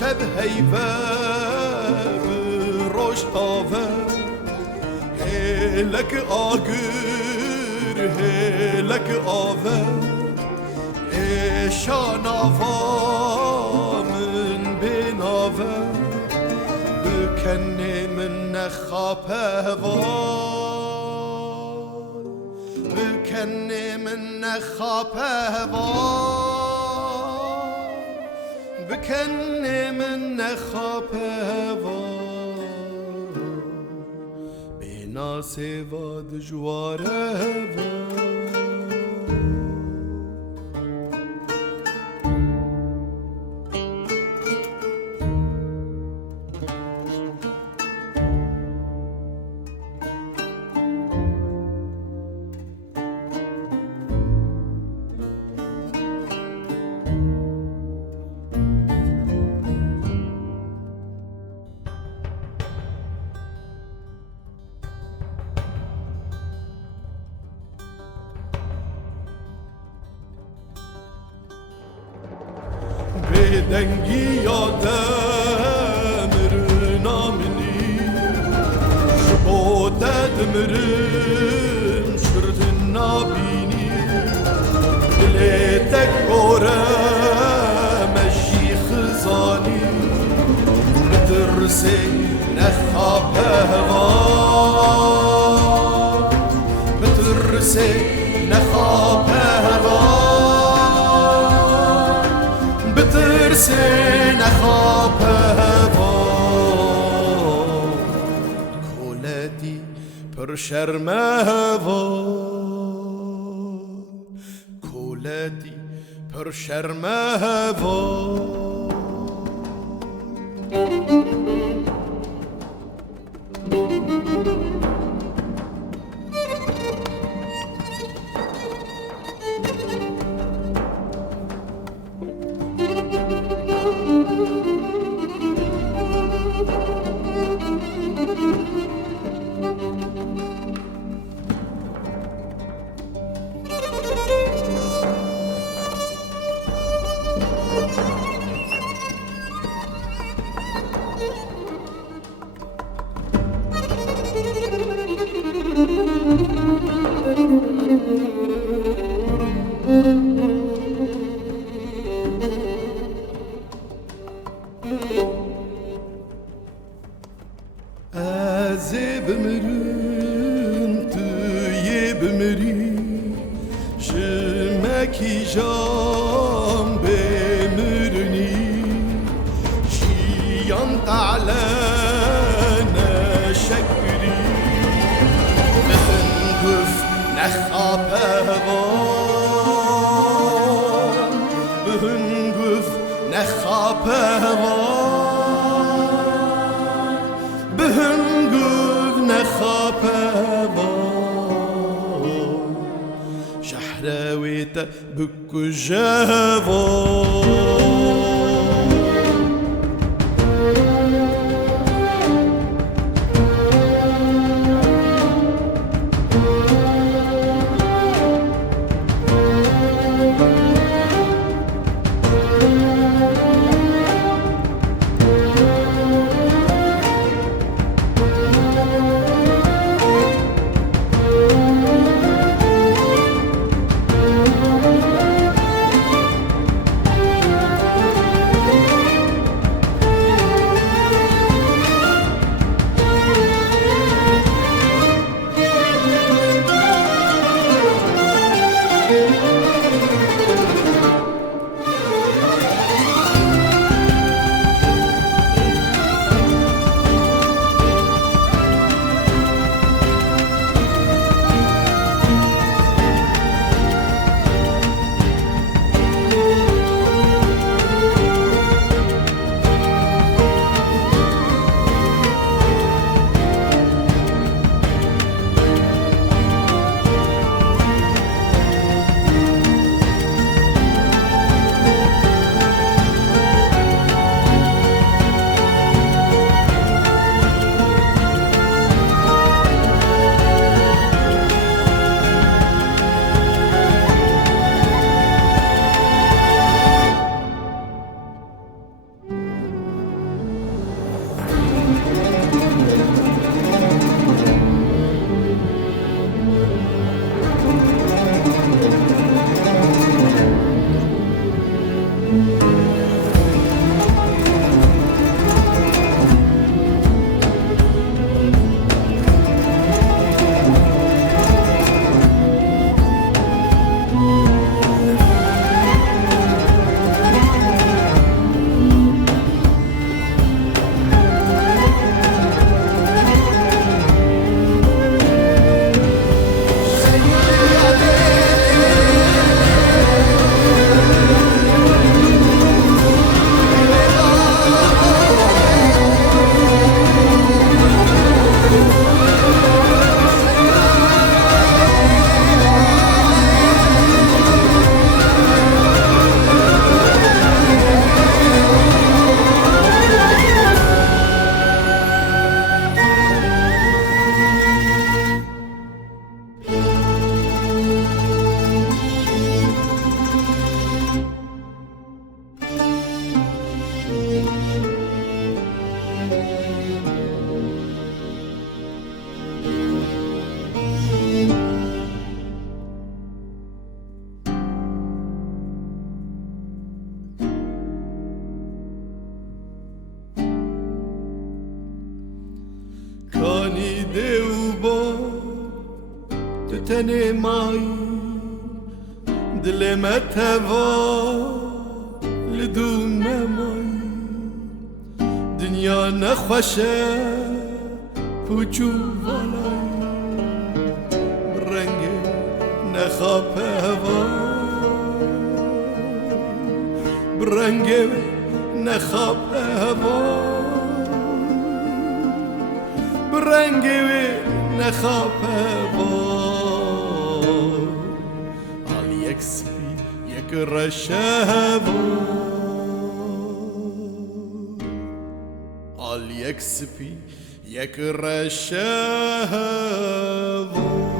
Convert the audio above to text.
شب هیوه روش تاوه هلک آگر هلک آوه ایشان آوا من بناوه بکنی من نخاپه وان بکنی من نخاپه وان بکنی من نخاپه وان بیناسی واد جواره وان بدنگی یادم رنامنی شبودت مرن شرط نابینی دلتک گورم اشی خزانی بدرسی نخابه وان بدرسی نخابه بترسین خواب وان کولتی پر شرمه وان کولتی پر شرمه وان از بمرم توی بمری شمکی جام بمرنی شیان تعلن شکری بخنگف نخابه وان بخنگف نخابه وان بهنگوف نخابه وان شحراويت بكو جوان کانی دو با تو تن مایی دل متوا لدوم نمایی دنیا نخوشه پوچو والایی رنگ نخواب هوا برنگ نخواب هوا برنگی نخواب هوا آل یک سپی یک رشه هوا آل یک سپی یک رشه هوا